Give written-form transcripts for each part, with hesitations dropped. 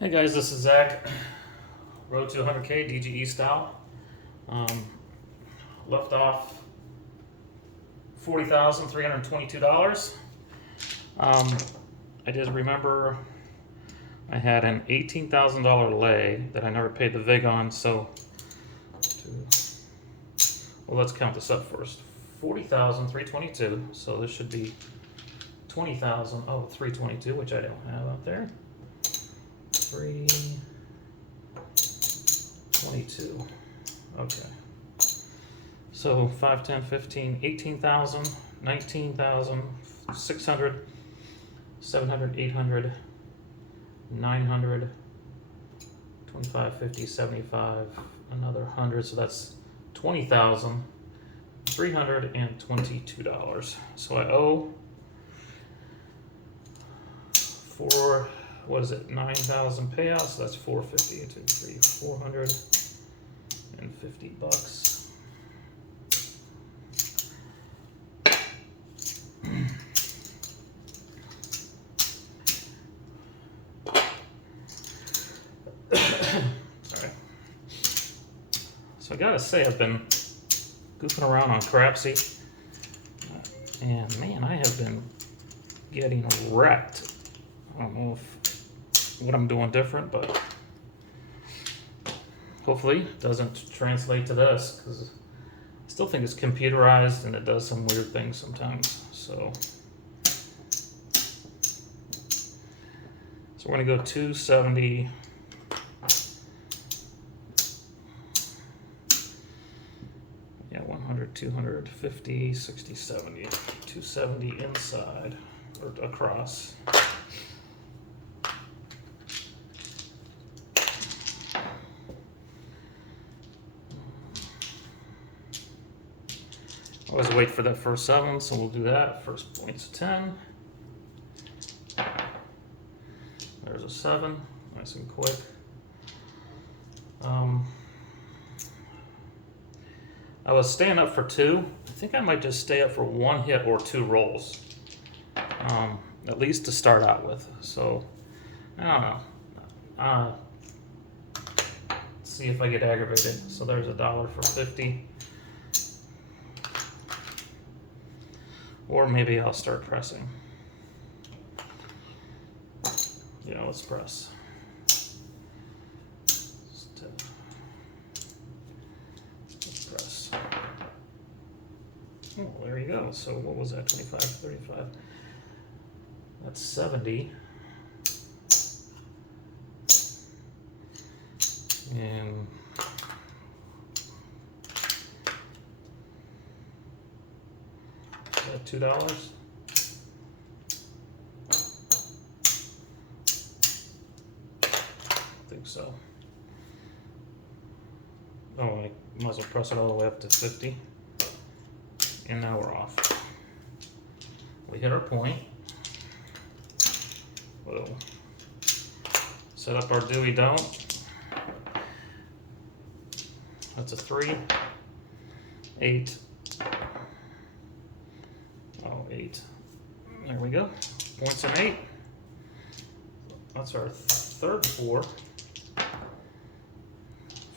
Hey guys, this is Zach. Road to 100K DGE style. Left off $40,322. I just remember I had an $18,000 lay that I never paid the VIG on, so let's count this up first. 40,322, so this should be 20,000. Oh, 322, which I don't have out there. 322. Okay. So 5, 10, 15, 18,000, 19,000, 600, 700, 800, 900, 25, 50, 75, another 100. So that's $20,322. So I owe for, what is it, 9,000 payouts, so that's 450, 2, 3, 450 bucks. Sorry. So I gotta say, I've been goofing around on Crapsy, and man, I have been getting wrecked. I don't know what I'm doing different, but hopefully it doesn't translate to this, because I still think it's computerized and it does some weird things sometimes. So we're gonna go 270. Yeah, 100, 250, 60, 70, 270 inside or across. Always wait for that first 7, so we'll do that. First point's a 10. There's a 7, nice and quick. I was staying up for 2. I think I might just stay up for 1 hit or 2 rolls, at least to start out with. So I don't know. See if I get aggravated. So there's $1 for 50. Or maybe I'll start pressing. Yeah, let's press. Let's press. Oh, there you go. So what was that? 25, 35. That's 70. And $2. I think so. Oh, I might as well press it all the way up to 50. And now we're off. We hit our point. We'll set up our Dewey Don't. That's a 3. 8. Oh, 8. There we go. Points an 8. That's our third 4.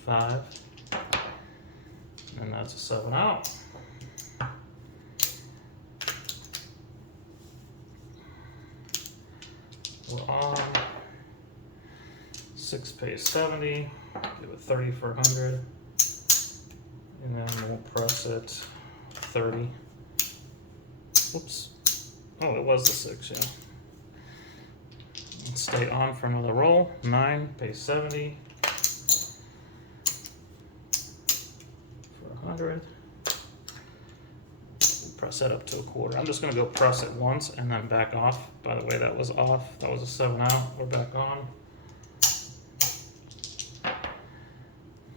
5. And that's a 7 out. We're on. 6 pays 70. Give it 30 for 100. And then we'll press it 30. Whoops. Oh, it was the 6, yeah. Let's stay on for another roll. 9 pays 70. For 100. Press that up to a quarter. I'm just going to go press it once and then back off. By the way, that was off. That was a 7 out. We're back on.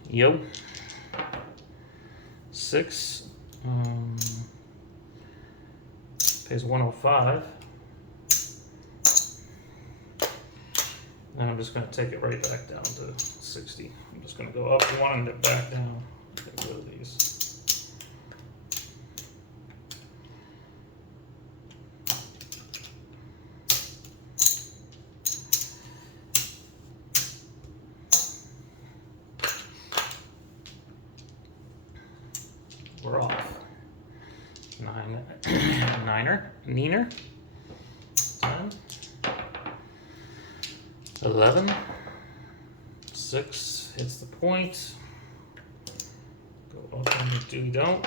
Yo. 6. Pays 105. And I'm just going to take it right back down to 60. I'm just going to go up 1 and then back down. Get rid of these. neener. 10, 11, 6 hits the point. Go up and do don't.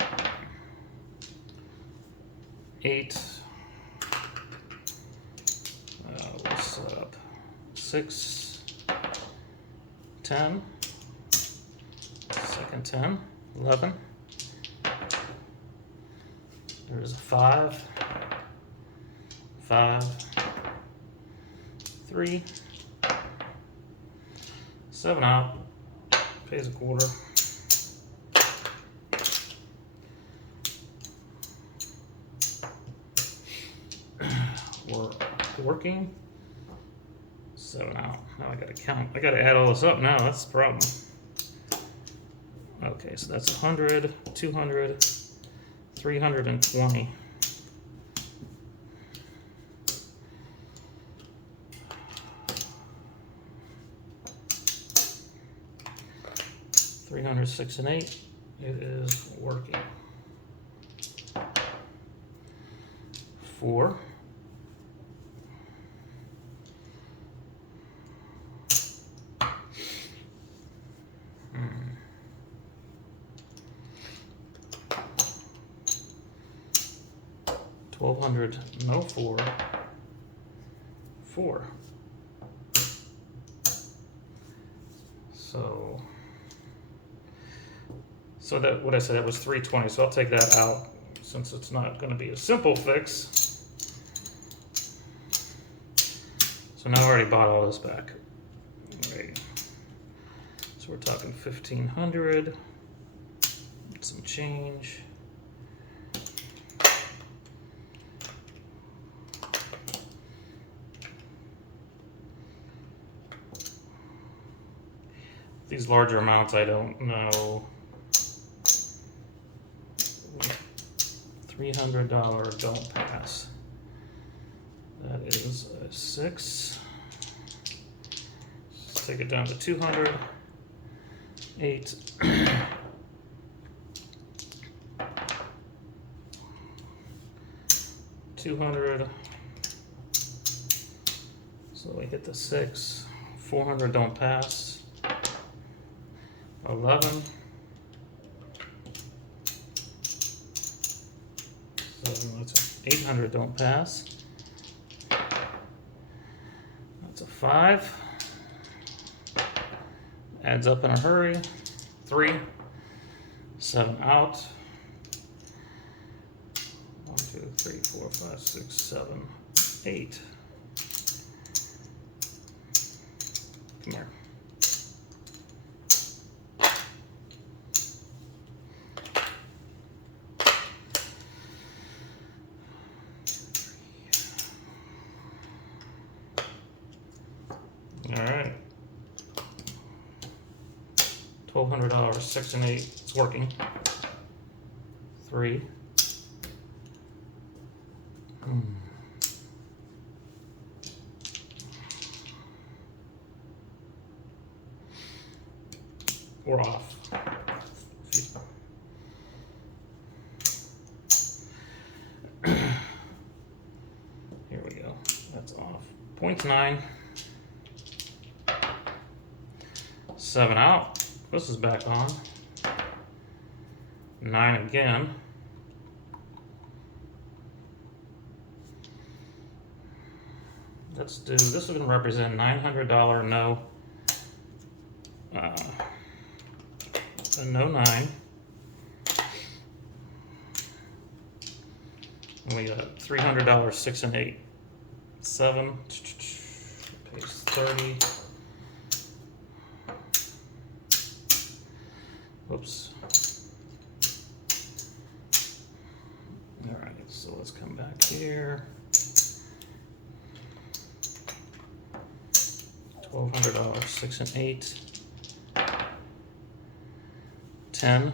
8. What's up? 6, 10. Second 10, 11. There's a 5, 5, 3, 7 out, pays a quarter. We're working. 7 out. Now I gotta count. I gotta add all this up now. That's the problem. Okay, so that's 100, 200, 320. $300, 6 and 8. It is working. 4. $1,200, no 4. 4. So that what I said, that was 320. So I'll take that out since it's not going to be a simple fix. So now I already bought all this back. Right. So we're talking 1,500. Some change. These larger amounts, I don't know. $300 don't pass. That is a 6. Let's take it down to 200. 8. 200. So we hit the 6. 400 don't pass. 11. 800 don't pass. That's a 5. Adds up in a hurry. 3. 7 out. 1, 2, 3, 4, 5, 6, 7, 8. Come here. All right. $1,200, 6 and 8. It's working. 3. We're off. Here we go. That's off. 0.9. 7 out. This is back on. 9 again. Let's do, this is going to represent $900 no. A no 9. And we got $300, 6 and 8. 7. Page 30. Whoops. All right, so let's come back here. $1,200, 6 and 8. 10.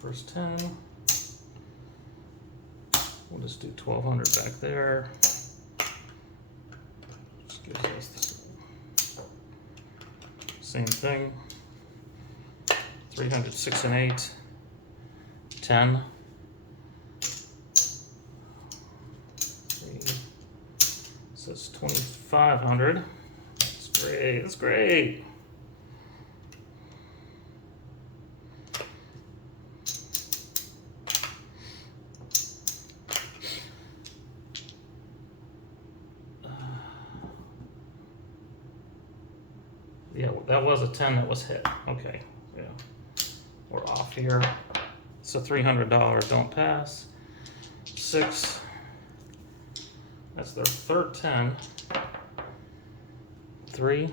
First 10. We'll just do 1,200 back there. Just gives us Same thing. 300, 6 and 8, 10. 3. So it's 2,500. That's great. That's great. Yeah, that was a 10 that was hit. Okay, yeah. We're off here. It's a $300 don't pass. 6. That's their third 10. 3.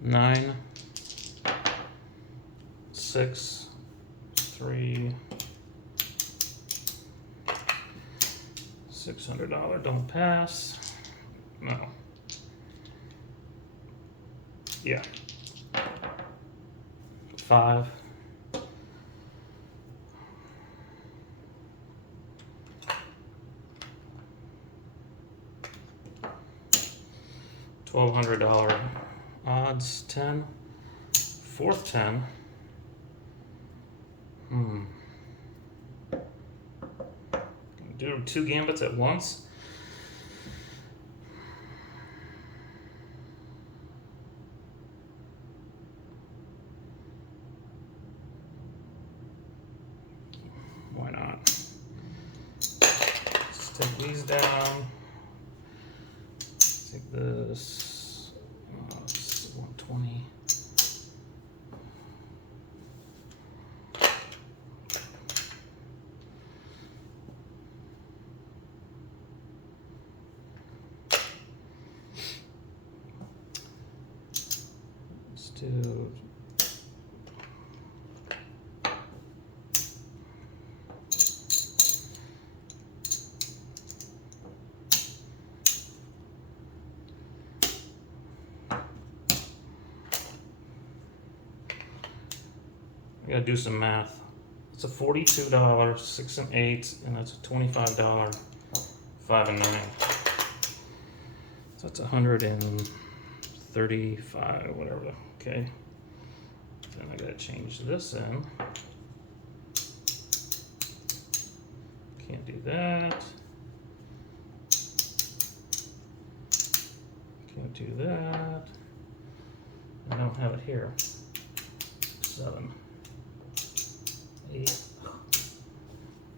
9. 6. 3. $600 don't pass. No. Yeah. 5. 1,200 odds. 10. Fourth 10. Do 2 gambits at once. Why not? Let's take these down. Take this. It's 120. Let's do. I gotta do some math. It's a $42, 6 and 8, and that's a $25, 5 and 9. So that's 135, whatever. Okay. Then I gotta change this in. Can't do that. Can't do that. I don't have it here. 7. 8.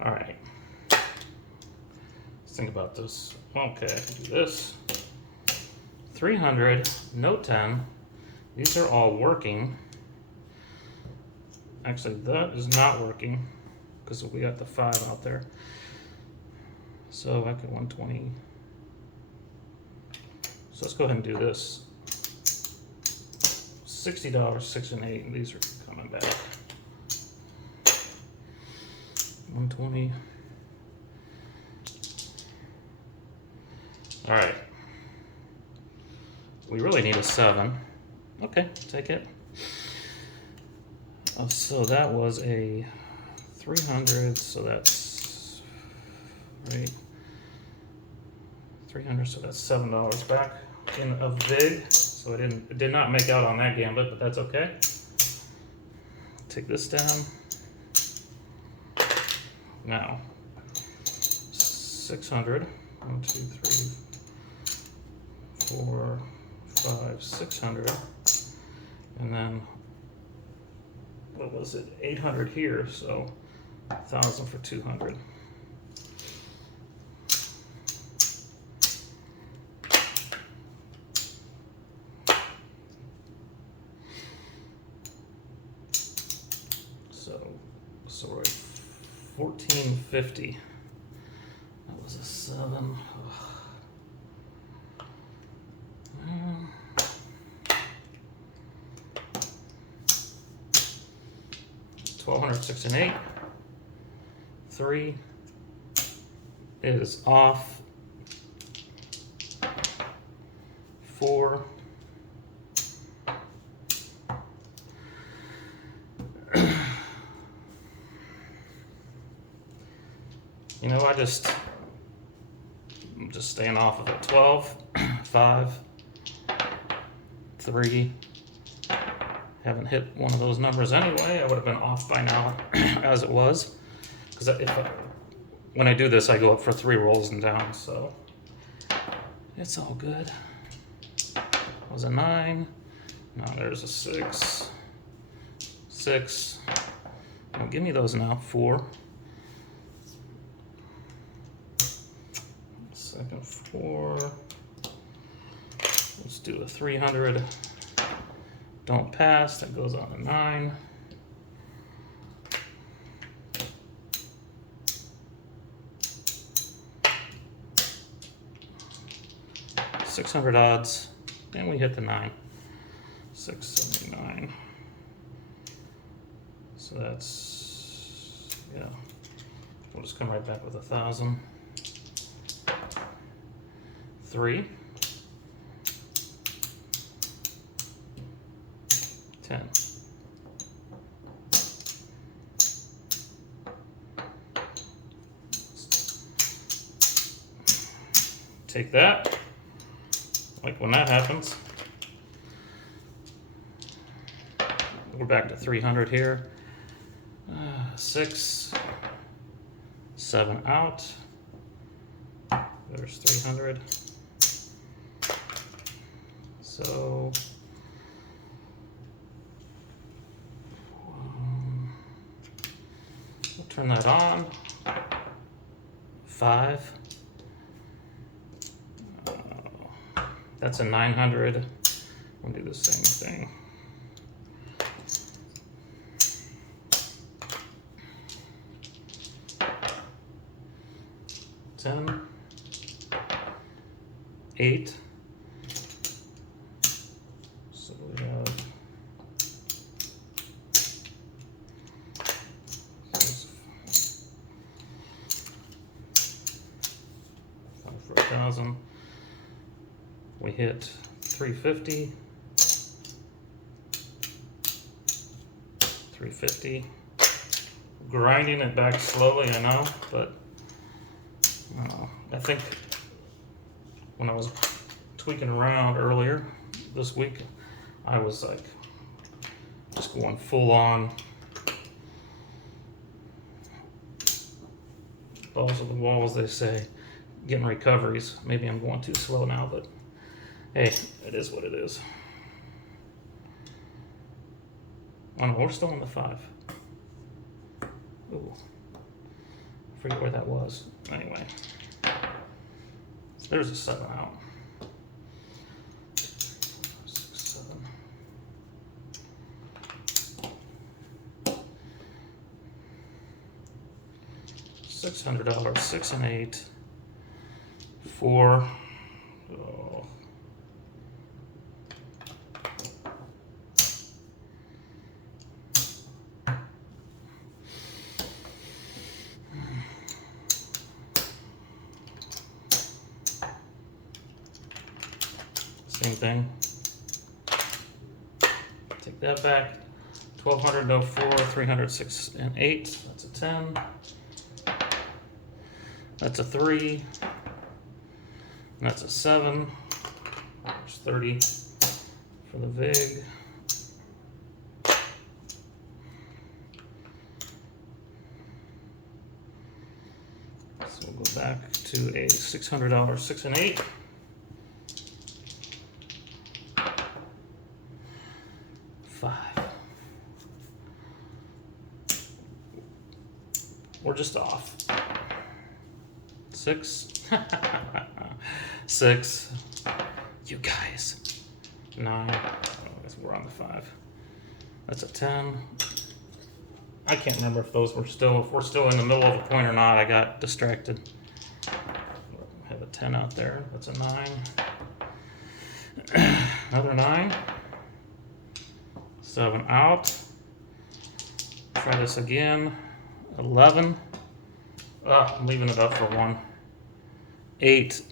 All right. Let's think about this. Okay, I can do this. 300, no 10. These are all working. Actually, that is not working because we got the 5 out there. So I could 120. So let's go ahead and do this. $60, 6 and 8, and these are coming back. 120. All right. We really need a 7. Okay, take it. So that was a 300, so that's right. 300, so that's $7 back in a VIG. So it did not make out on that gambit, but that's okay. Take this down. Now, 600. 1, 2, 3, 4, 5, 600. And then, what was it? 800 here, so 1,000 for 200. So we're at 1450. That was a 7. $1,200, 6 and 8. 3 is off. 4. You know, I'm just staying off of it. 12, 5, 3. Haven't hit one of those numbers anyway. I would have been off by now as it was. Because when I do this, I go up for 3 rolls and down, so it's all good. That was a 9. Now there's a 6. 6. Oh, give me those now. 4. Second 4. Let's do a 300. Don't pass. That goes on to 9. $600 odds, and we hit the 9. 679. So that's, yeah. We'll just come right back with 1,000. 3. 10. Take that. Like when that happens. We're back to 300 here. 6. 7 out. There's 300. So we'll turn that on. 5. That's a 900. We'll do the same thing. 10. 8. So we have 5 for 1,000. We hit 350. 350. Grinding it back slowly, I know, but I think when I was tweaking around earlier this week, I was like just going full on balls of the wall, as they say, getting recoveries. Maybe I'm going too slow now, but hey, it is what it is. Oh no, we're still on the 5. Ooh. I forget where that was. Anyway. There's a 7 out. 6, 7. $600. 6 and 8. 4. Oh. Same thing. Take that back. 1,200, no 4, 300, 6 and 8. That's a 10. That's a 3. And that's a 7. There's 30 for the VIG. So we'll go back to a $600 6 and 8. 5. We're just off. 6. 6. You guys. 9. Oh, I guess we're on the 5. That's a 10. I can't remember if we're still in the middle of a point or not. I got distracted. I have a 10 out there. That's a 9. Another 9. 7 out. Try this again. 11. I'm leaving it up for 1. 8.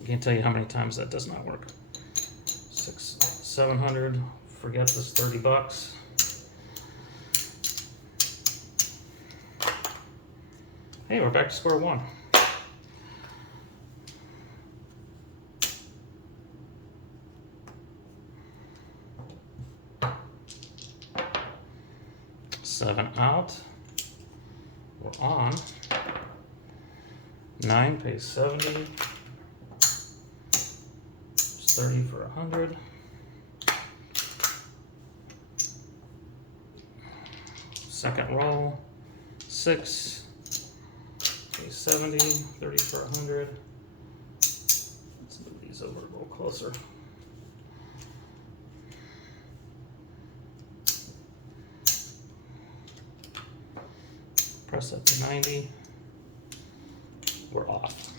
I can't tell you how many times that does not work. 6, 700. Forget this $30. Hey, we're back to square one. 7 out. We're on. 9 pays 70. It's 30 for 100. Second roll. 6 pays 70. 30 for 100. Let's move these over a little closer. Press up to 90. We're off.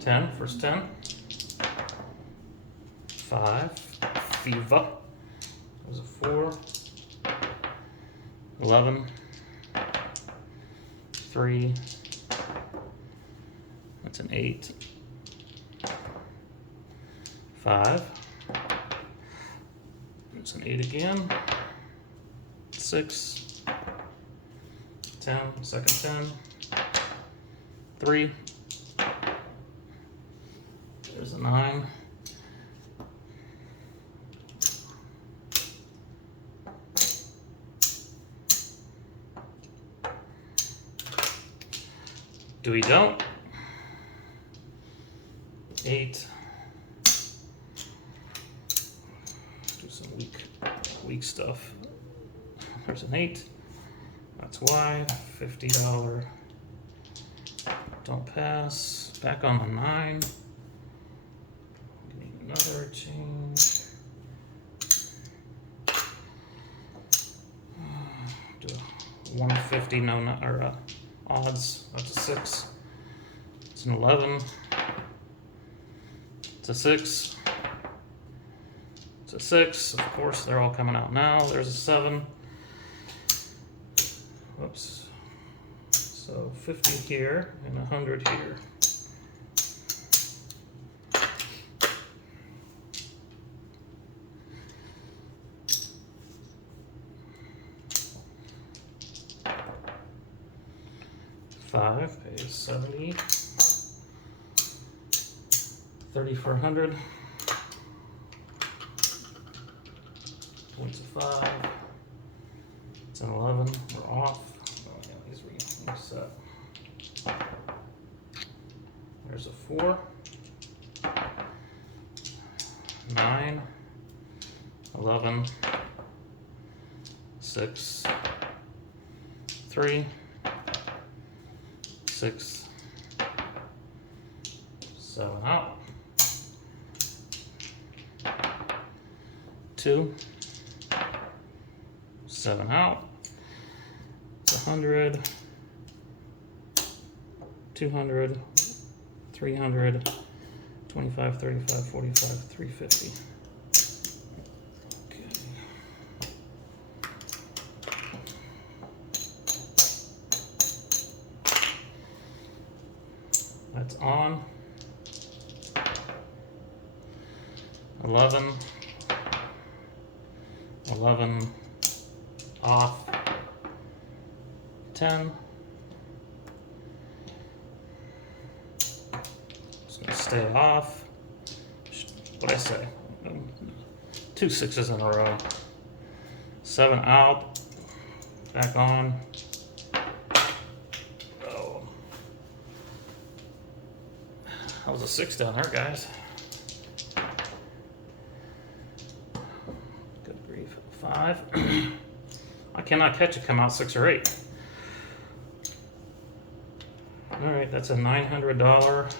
10, first 10. 5, Viva. That was a 4. 11. 3. That's an 8. 5. That's an 8 again. 6. 10, second 10. 3. There's a 9. Do we don't? 8. Do some weak stuff. There's an 8. That's why. $50. Don't pass. Back on the 9. Need another change. Do a 150. No, not or odds. That's a 6. It's an 11. It's a 6. It's a 6. Of course, they're all coming out now. There's a 7. Whoops. So 50 here and 100 here. $5 pays 70. 30 for 100. Points of 5. It's an 11. We're off. Oh yeah, these reset. There's a 4. 9. 11. 6. 3. 6. 7 out. 2. 7 out. It's 100. 200. 300. 25, 35, 45, 350. Okay. That's on. 11. 11. Off. 10. Just gonna stay off. What'd I say? 2 6s in a row. 7 out. Back on. Oh. That was a 6 down there, guys. Good grief. 5. I cannot catch it come out 6 or 8. All right, that's a $900.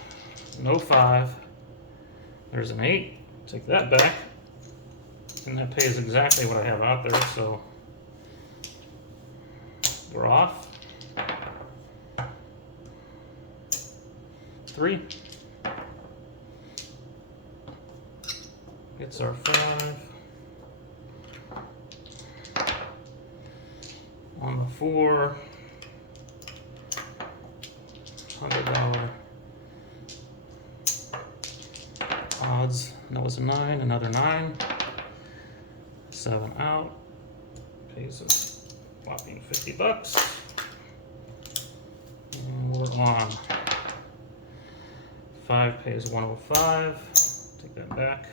No 5. There's an 8. Take that back. And that pays exactly what I have out there, so we're off. 3. It's our 5. On the 4. $100 odds. That was a 9. Another 9. 7 out. Pays us whopping $50. And we're on. 5 pays 105. Take that back.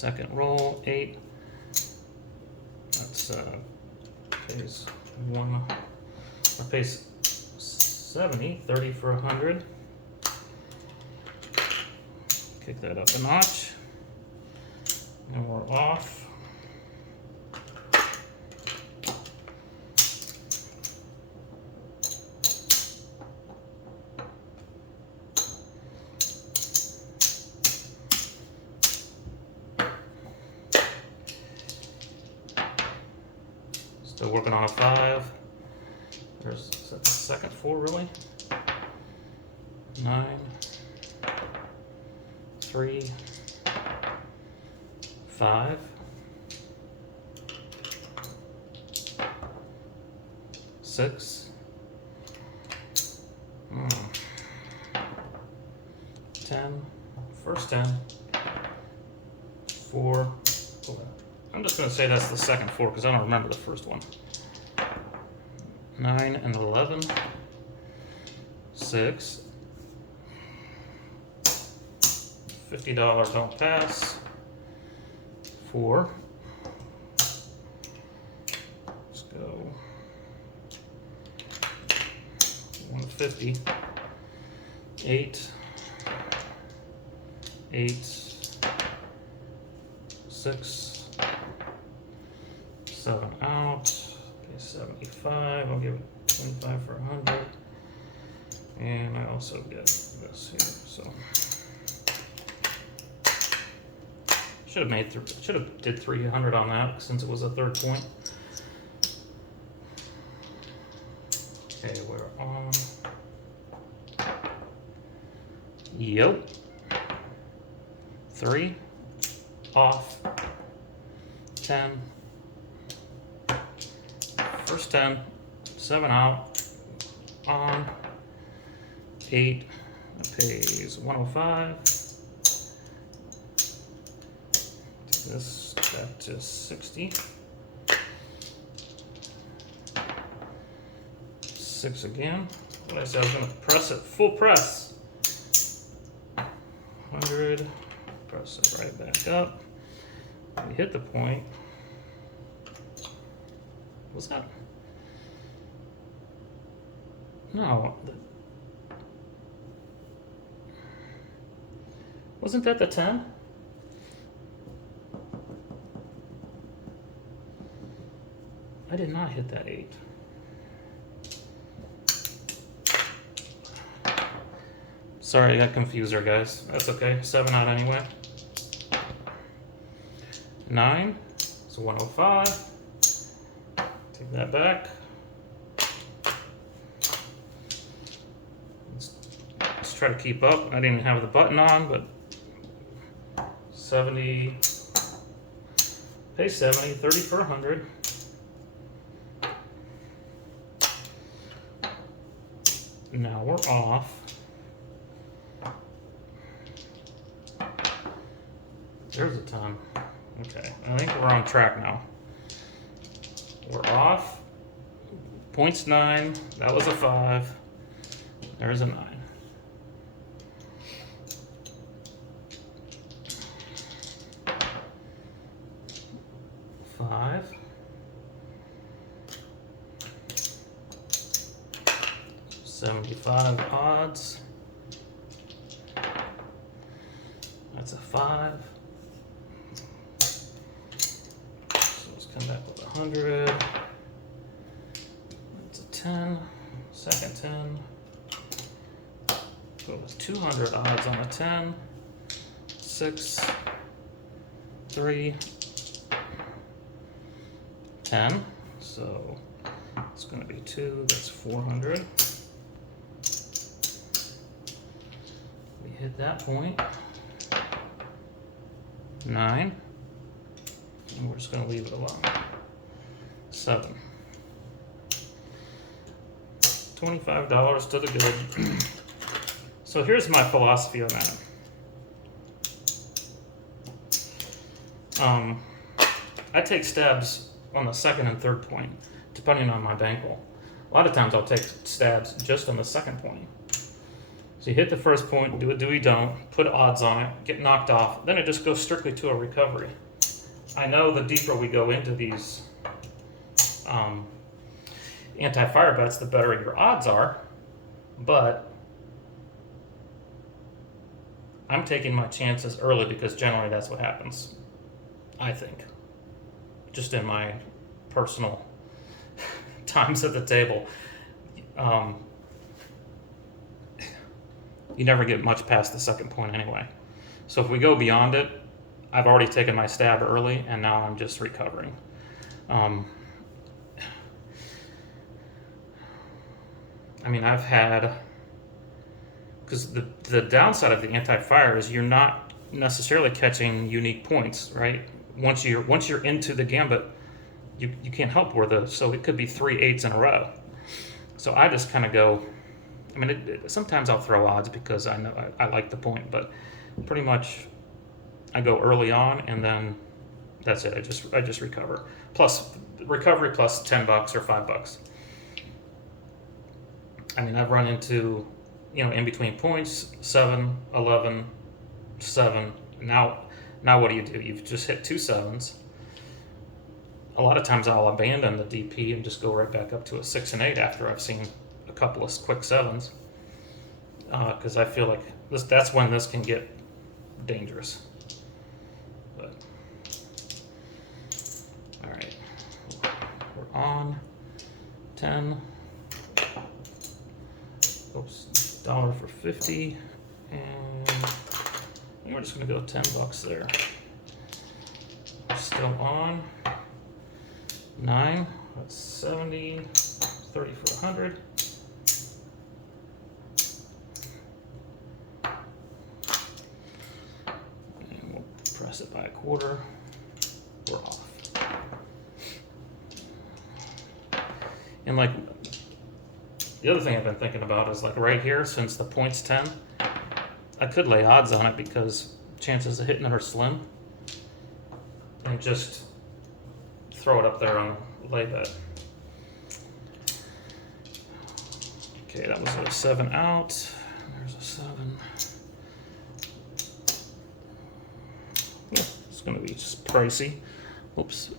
Second roll, 8. That's pays 1. Or pays 70, 30 for 100. Kick that up a notch. And we're off. Still working on a 5. There's the second 4, really. 9, 3, 5. 6. 10. First 10. 4. I'm just going to say that's the second 4 because I don't remember the first one. 9 and 11. 6. $50 don't pass. 4. Let's go. 150. 8. 8. 6. 7 out. Okay, 75. I'll give it 25 for 100. And I also get this here. So should have did 300 on that since it was a third point. Okay, we're on. Yep. 3 off. 10. First 10. 7 out. On. 8. It pays 105. Take this back to 60. 6 again. What did I say? I was going to press it. Full press. 100. Press it right back up. We hit the point. What's that? No. Wasn't that the 10? I did not hit that 8. Sorry, I got confused there, guys. That's okay. 7 out anyway. 9. So 105. Take that back. Let's try to keep up. I didn't even have the button on, but 70. Pay 70. 30 for 100. Now we're off. There's a ton. Okay, I think we're on track now. We're off. Points 9. That was a 5. There's a 9. Five. 75 odds. That's a 5. So let's come back with 100. That's a 10. Second 10. So it was 200 odds on a 10. 6. 3. 10. So it's going to be 2. That's 400. We hit that point. 9. And we're just going to leave it alone. 7. $25 to the good. So here's my philosophy on that. I take stabs on the second and third point, depending on my bankroll. A lot of times I'll take stabs just on the second point. So you hit the first point, do a do-we-don't, put odds on it, get knocked off, then it just goes strictly to a recovery. I know the deeper we go into these anti-fire bets, the better your odds are, but I'm taking my chances early because generally that's what happens, I think. Just in my personal times at the table. You never get much past the second point anyway. So if we go beyond it, I've already taken my stab early, and now I'm just recovering. I mean, I've had, because the downside of the anti-fire is you're not necessarily catching unique points, right? Once you're into the gambit, you can't help so it could be 3 8s in a row. So I just kind of go. I mean, sometimes I'll throw odds because I know I like the point, but pretty much I go early on and then that's it. I just recover. Plus recovery plus $10 or $5. I mean, I've run into, in between points, 7, 11, 7. Now what do? You've just hit 2 7s. A lot of times I'll abandon the DP and just go right back up to a 6 and 8 after I've seen a couple of quick 7s, because I feel like that's when this can get dangerous. But all right, we're on 10. Oops, $1 for 50, and we're just gonna go $10 there. We're still on 9. That's 70. 30 for 100. And we'll press it by a quarter. We're off. And like, the other thing I've been thinking about is like right here, since the point's 10, I could lay odds on it because chances of hitting it are slim. And just throw it up there on lay bet. Okay, that was a 7 out. There's a 7. Yeah, it's going to be just pricey. Oops.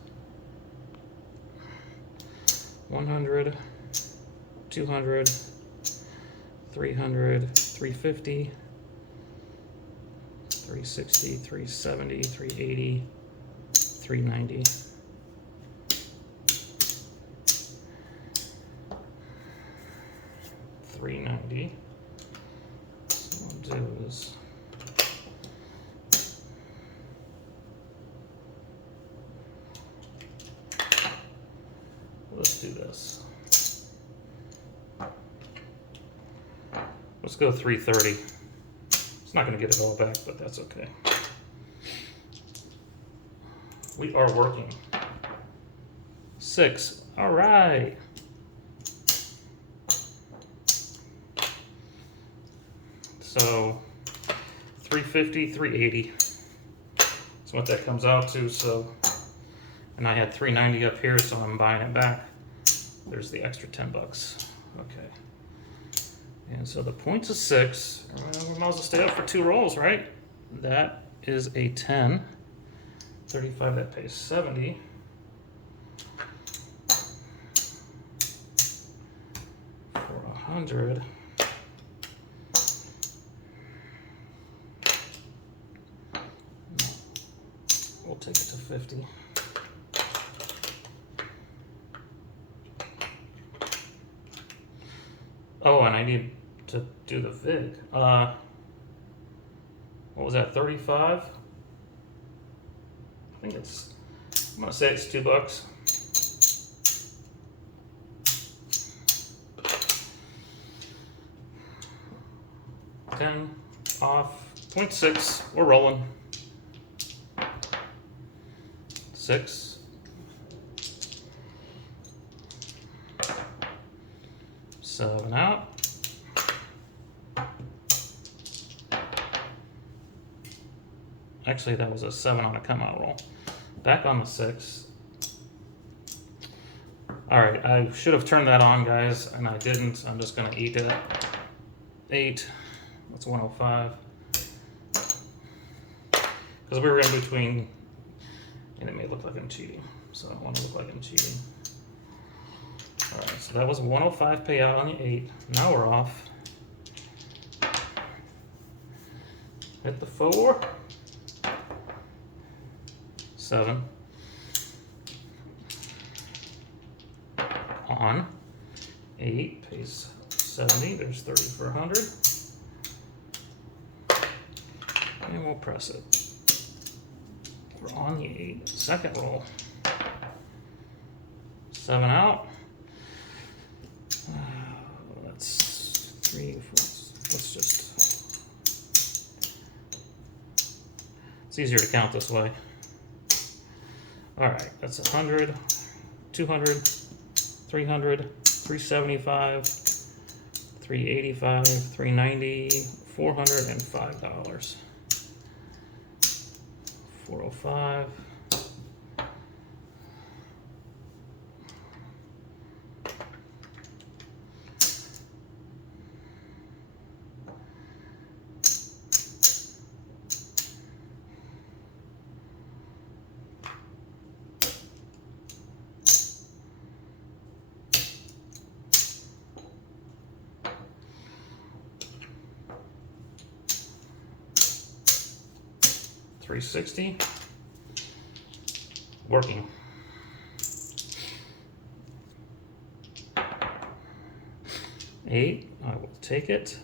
100, 200, 300, 350, 360, 370, 380, 390. $390. So what I'll do is let's do this. Let's go 330. It's not going to get it all back, but that's okay. We are working. 6. All right. So 350, 380. That's what that comes out to. So, and I had 390 up here, so I'm buying it back. There's the extra $10. Okay. And so the points is 6. We might as well stay up for 2 rolls, right? That is a 10. 35, that pays 70. For 100. We'll take it to 50. Oh, and I need to do the VIG. What was that, 35? I think it's, I'm gonna say it's $2. $10 off, 0.6, we're rolling. 6. 7 out. Actually, that was a 7 on a come out roll. Back on the 6. Alright, I should have turned that on, guys, and I didn't. I'm just going to eat it. 8. That's 105. Because we were in between, and it may look like I'm cheating, so I don't want to look like I'm cheating. All right, so that was a 105 payout on the 8. Now we're off. Hit the 4. 7. On. 8 pays 70. There's 30 for 100. And we'll press it. We're on the 8. Second roll. 7 out. That's 3, 4. Let's just. It's easier to count this way. All right, that's 100, 200, 300, 375, 385, 390, $405. 405. $360. Working. $8. I will take it.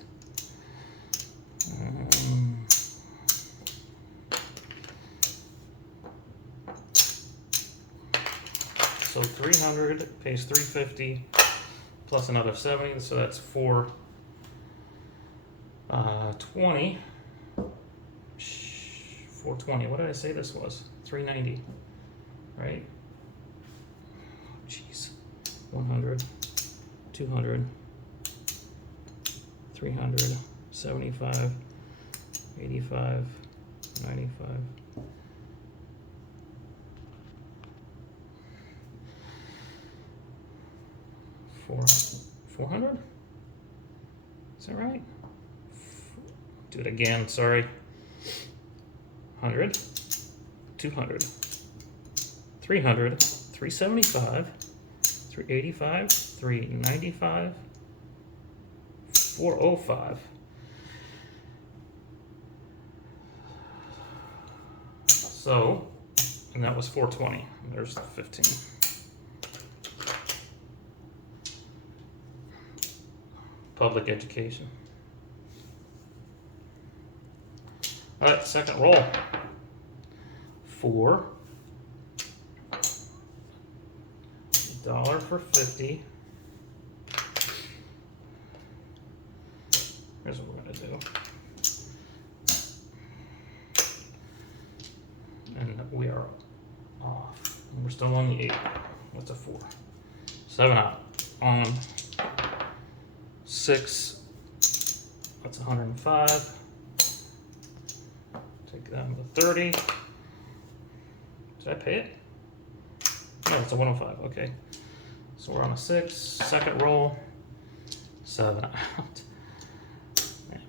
So 300 pays 350 plus another 70, so that's 420. 420. What did I say this was? 390, right? Jeez. 100, 200, 300, 75, 85, 95. 400? Is that right? Do it again, sorry. 100, 200, 300, 375, 385, 395, 405. So, and that was 420. There's the 15. Public education. All right, second roll. 4. $1 for 50. Here's what we're gonna do. And we are off. And we're still on the 8. What's a 4? 7 out. On 6. That's 105. Take that with 30. Did I pay it? No, it's a 105. Okay. So we're on a 6. Second roll. 7 out.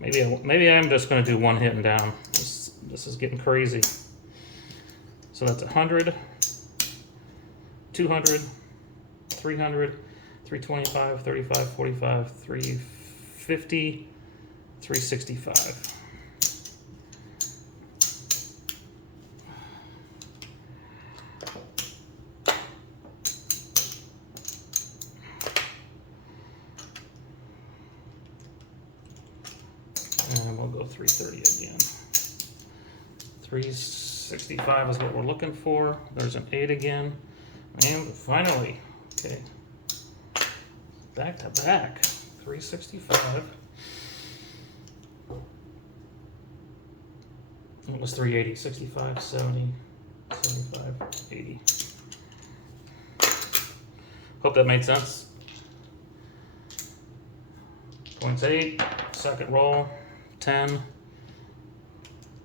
Maybe I'm just going to do one hit and down. This is getting crazy. So that's 100, 200, 300, 325, 35, 45, 350, 365. And we'll go 330 again. 365 is what we're looking for. There's an 8 again. And finally, okay, back to back, 365. It was 380, 65, 70, 75, 80. Hope that made sense. Points 8, second roll, 10,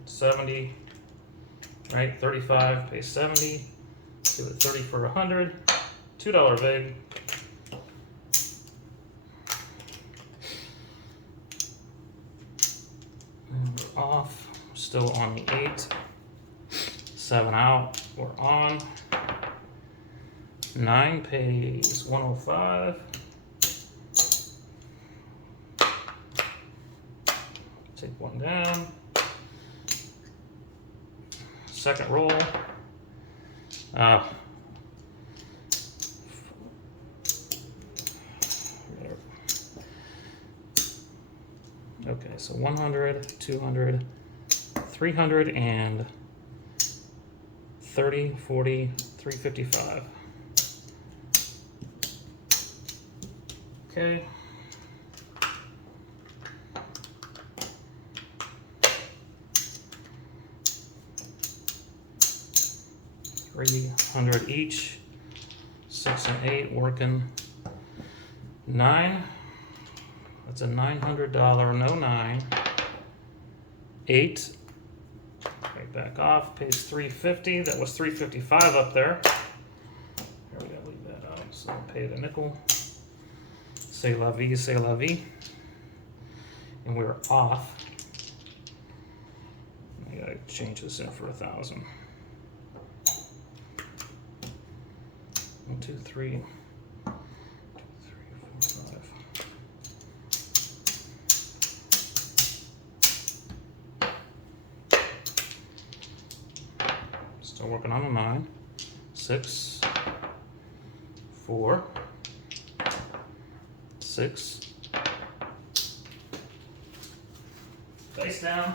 70, right? 35, pay 70, do it 30 for 100, $2 vig. still on the 8. 7 out. We're on. 9 pays 105. Take one down. Second roll. Okay, so 100, 200, 300, and 30, 40, 355. Okay. $300 each. 6 and 8 working. 9. That's a $900. No 9. 8. Right back off. Pays $350. That was $355 up there. Here we gotta leave that out. So paid a nickel. C'est la vie, c'est la vie. And we're off. I gotta change this in for 1,000. 1, 2, 3. 1, 2, 3, 4, 5. Still working on the 9. 6, 4, 6. Face down.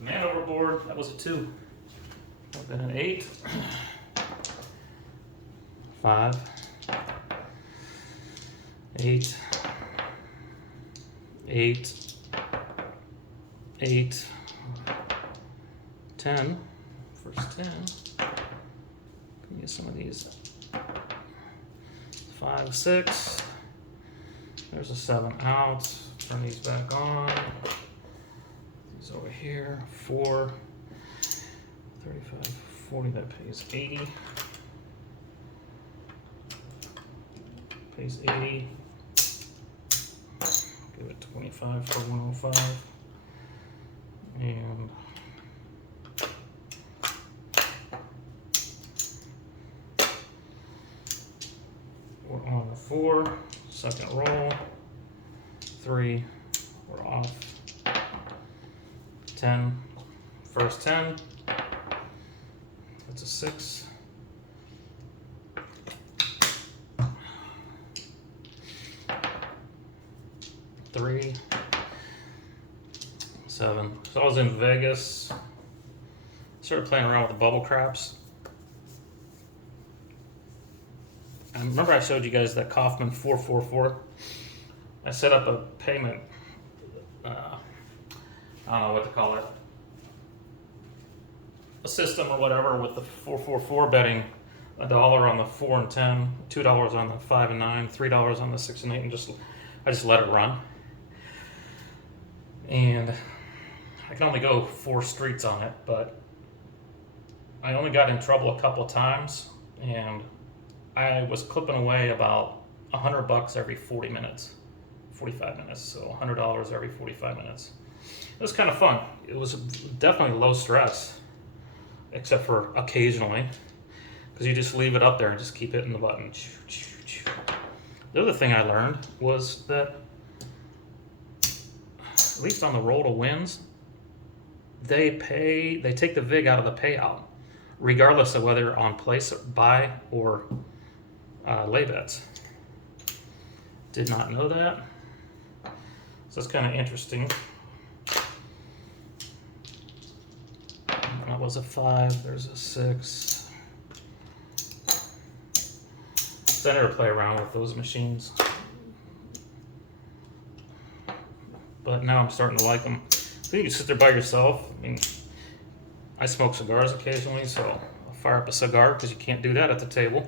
Man overboard. That was a 2. Then an 8. 5. 8. 8. 8. 10. First 10. Give me some of these. 5, 6. There's a 7 out. Turn these back on. These over here. 4. 35, 40. That pays 80. Pays 80. Give it 25 for 105. And we're on the 4. Second roll. 3. We're off. 10. First 10. That's a 6. 3. 7. So I was in Vegas. Started playing around with the bubble craps. I remember I showed you guys that Kaufman 444. I set up a payment. I don't know what to call it. A system or whatever with the 444 betting $1 on the 4 and 10, $2 on the 5 and 9, $3 on the 6 and 8, and I just let it run. And I can only go 4 streets on it, but I only got in trouble a couple of times, and I was clipping away about $100 every 40 minutes, 45 minutes, so $100 every 45 minutes. It was kind of fun. It was definitely low stress, except for occasionally, because you just leave it up there and just keep hitting the button. The other thing I learned was that, at least on the roll to wins, they take the VIG out of the payout, regardless of whether on place buy or lay bets. Did not know that. So it's kind of interesting. That was a 5. There's a 6. So I never play around with those machines. But now I'm starting to like them. So you can sit there by yourself. I mean, I smoke cigars occasionally, so I'll fire up a cigar because you can't do that at the table.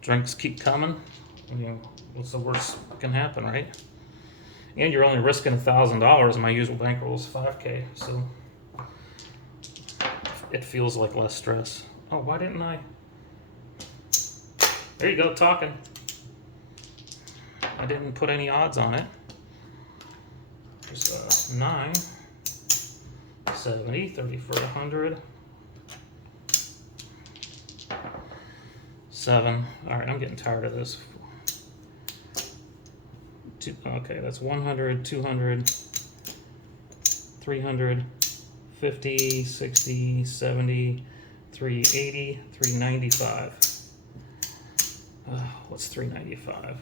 Drinks keep coming. I mean, what's the worst that can happen, right? And you're only risking $1,000. My usual bankroll is $5K, so it feels like less stress. Oh, why didn't I? There you go, talking. I didn't put any odds on it. Just 9, 70, 30 for 100. 7. All right, I'm getting tired of this. Okay, that's 100, 200, 300, 50, 60, 70, 380, 395. What's 395?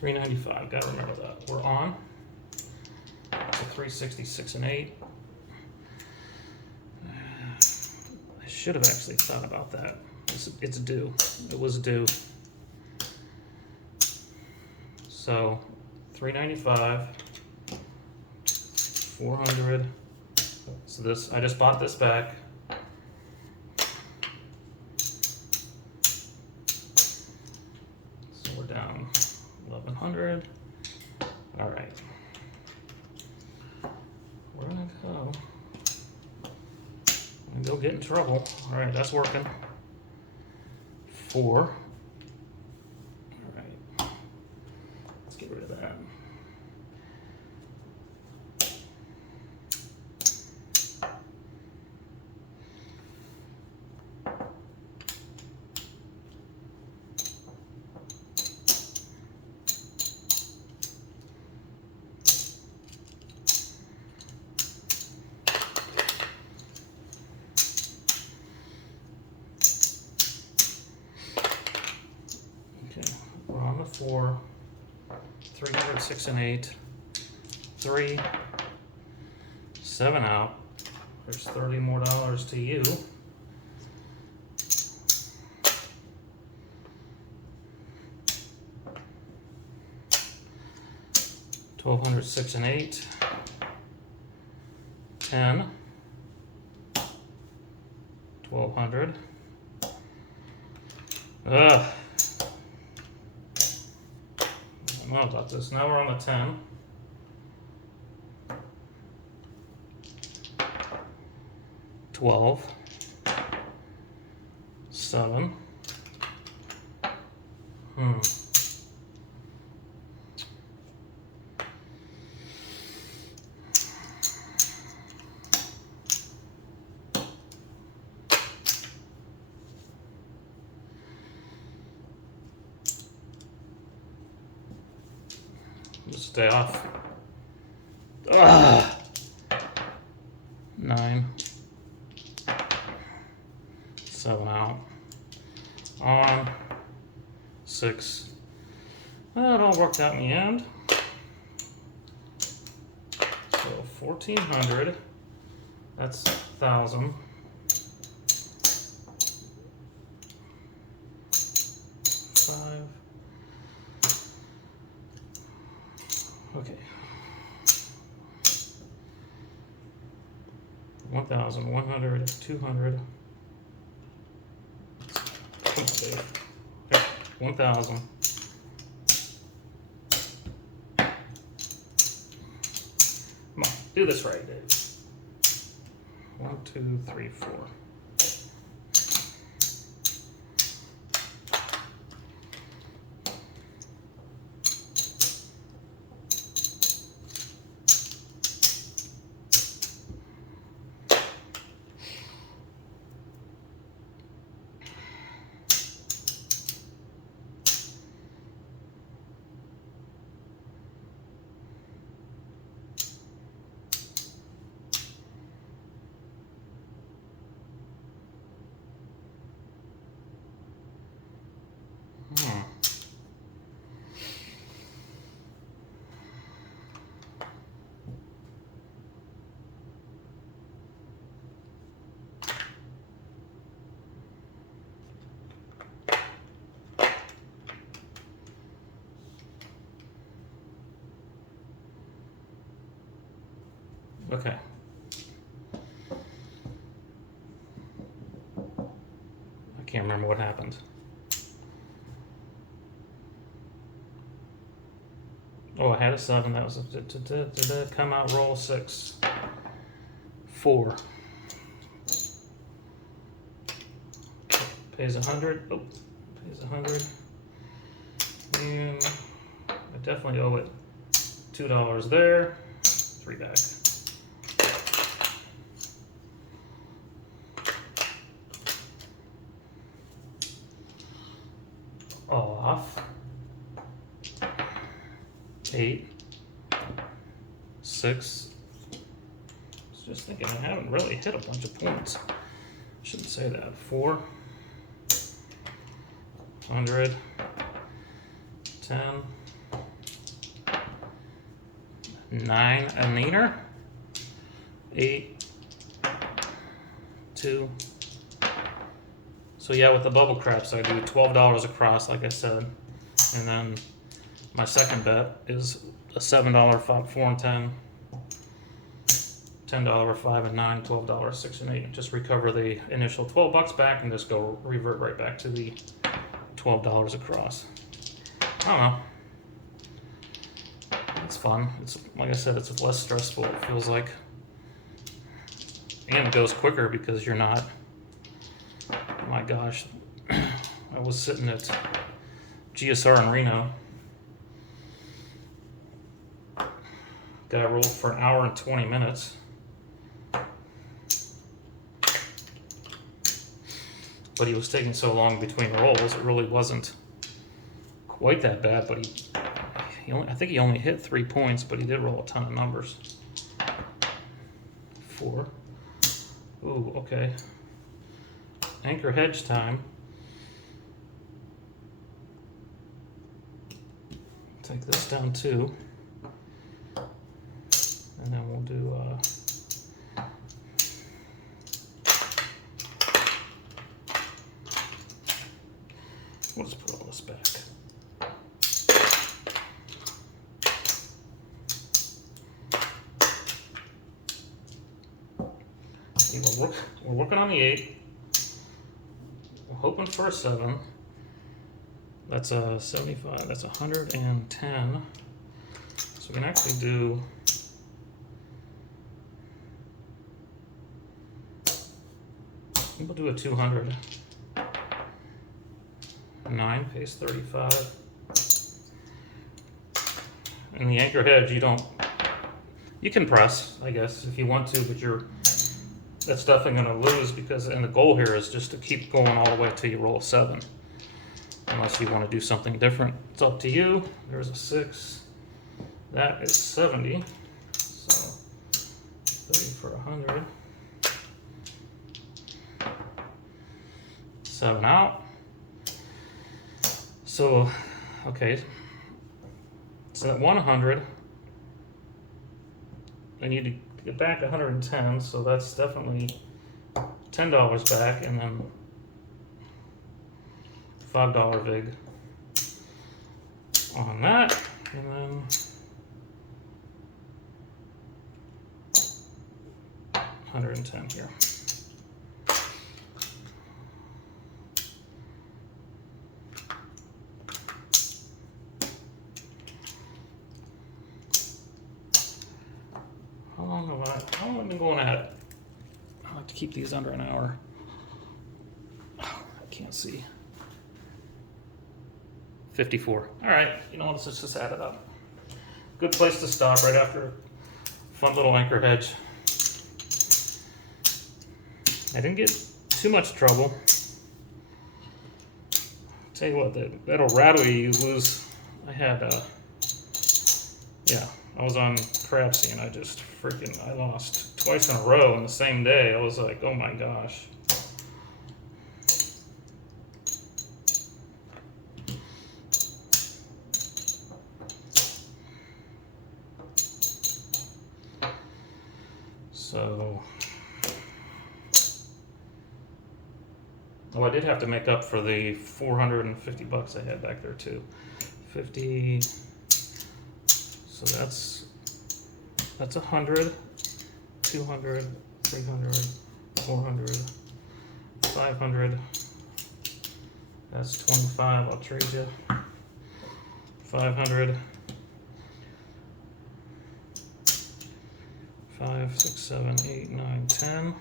$395. Gotta remember that. We're on. So 366 and 8. I should have actually thought about that. It's due. It was due. So 395, 400. So this, I just bought this back. So we're down 1100. All right. Where did I go? I'm gonna go get in trouble. All right, that's working. 4. All right. Let's get rid of that. We're on the 4, 300, 6 and 8, 3, 7 out. There's $30 more to you. $1,200, 6 and 8, 10, 1,200. Ugh. I don't know about this. Now we're on the 10. $12, 7. Just stay off. 9, 7 out. On 6. Well, it all worked out in the end. So 1,400. That's 1,000. 5. Okay. 1,100, 200. Come on, Dave. There, 1,000. Come on, do this right, Dave. 1, 2, 3, 4. Okay. I can't remember what happened. Oh, I had a 7. That was come out, roll 6. 4. Pays 100. Oh, pays 100. And I definitely owe it $2 there. 3 back. All off. 8. 6. I was just thinking I haven't really hit a bunch of points. Shouldn't say that. 4. 100. 10. 9 a neener. 8. 2. So yeah, with the bubble craps, I do $12 across, like I said, and then my second bet is a $7 4 and 10, $10 5 and 9, $12 6 and 8. Just recover the initial $12 back and just go revert right back to the $12 across. I don't know. It's fun. It's like I said, it's less stressful. It feels like, and it goes quicker because you're not. My gosh, I was sitting at GSR in Reno. Guy rolled for an hour and 20 minutes. But he was taking so long between rolls, it really wasn't quite that bad. But I think he only hit 3 points, but he did roll a ton of numbers. 4. Ooh, okay. Anchor hedge time. Take this down too. And then we'll do we'll just put all this back. Okay, we're working on the 8. We're hoping for a 7. That's a 75. That's 110. So we can actually do we'll do a 200. 9 pays 35. And the anchor hedge, you can press, I guess, if you want to, but that's definitely going to lose and the goal here is just to keep going all the way until you roll a 7. Unless you want to do something different. It's up to you. There's a 6. That is 70. So 30 for 100. 7 out. So, okay. So at 100, I need to get back 110, so that's definitely $10 back, and then $5 vig on that, and then $110 here. How long have I been going at it? I like to keep these under an hour. Oh, I can't see. 54. All right, you know what, let's just add it up. Good place to stop right after a fun little anchor hedge. I didn't get too much trouble. Tell you what, that'll rattle you, you lose. I had, I was on Crapsy and I lost twice in a row in the same day. I was like, oh my gosh. So, I did have to make up for the $450 I had back there too. 50. So that's 100, 200, 300, 400, 500. That's 25. I'll trade you. 500. 5, 6, 7, 8, 9, 10.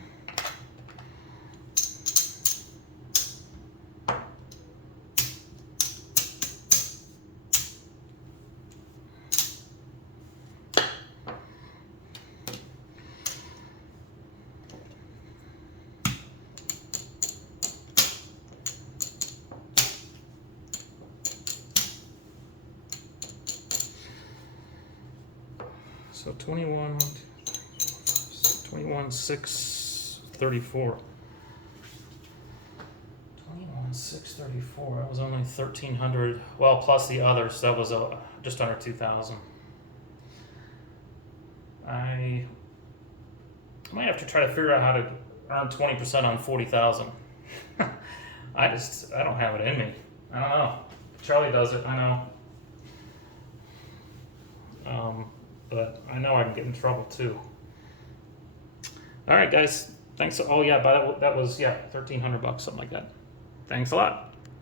So 21, 6, 34. 21, 6, 34. That was only 1,300. Well, plus the others, that was just under 2,000. I might have to try to figure out how to earn 20% on 40,000. I don't have it in me. I don't know. Charlie does it, I know. But I know I can get in trouble too. All right, guys. Thanks. Oh yeah, that was 1,300 bucks, something like that. Thanks a lot.